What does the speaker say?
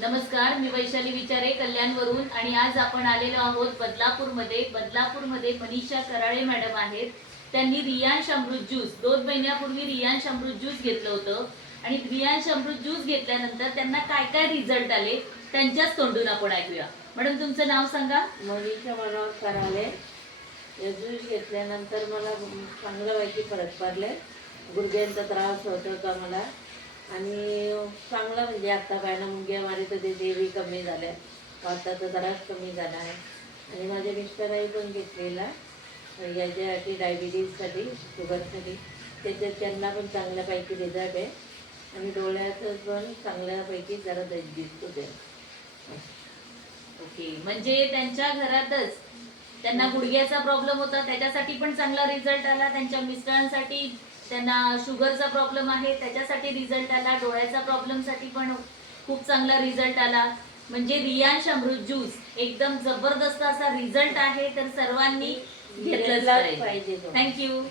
नमस्कार, मी वैशाली विचारे कल्याणवरून आणि आज आपण आलेलो आहोत बदलापूरमध्ये मनीषा कराळे मॅडम आहेत. त्यांनी रियांश अमृत ज्यूस 2 महिन्यापूर्वी रियांश अमृत ज्यूस घेतलं होतं आणि रियांश अमृत ज्यूस घेतल्यानंतर त्यांना काय काय रिझल्ट आले त्यांच्याच तोंडून आपण ऐकूया. मॅडम, तुमचं नाव सांगा. मनीषा मनोहर कराळे. हे ज्यूस घेतल्यानंतर मला चांगल्यापैकी फरक पडले. गुडघ्यांचा त्रास होत होता मला आणि चांगला म्हणजे आता काय ना मुंग्या मारी तर ते बी कमी झाल्या, वाताचा त्रास कमी झाला आहे. आणि माझ्या मिस्टरांनी पण घेतलेला याच्यासाठी, डायबिटीजसाठी, शुगरसाठी, त्याच्यात त्यांना पण चांगल्यापैकी रिझल्ट आहे. आणि डोळ्यात पण चांगल्यापैकी जरा दिसतो ते. ओके, म्हणजे त्यांच्या घरातच त्यांना गुडघ्याचा प्रॉब्लेम होता, त्याच्यासाठी पण चांगला रिझल्ट आला. त्यांच्या मिस्टरांसाठी त्यांना शुगरचा प्रॉब्लेम आहे, त्याच्यासाठी रिझल्ट आला. डोळ्याचा प्रॉब्लेम साठी पण खूप चांगला रिझल्ट आला. म्हणजे रियांश अमृत ज्यूस एकदम जबरदस्त असा रिझल्ट आहे, तर सर्वांनी घेतलंच पाहिजे. थँक्यू.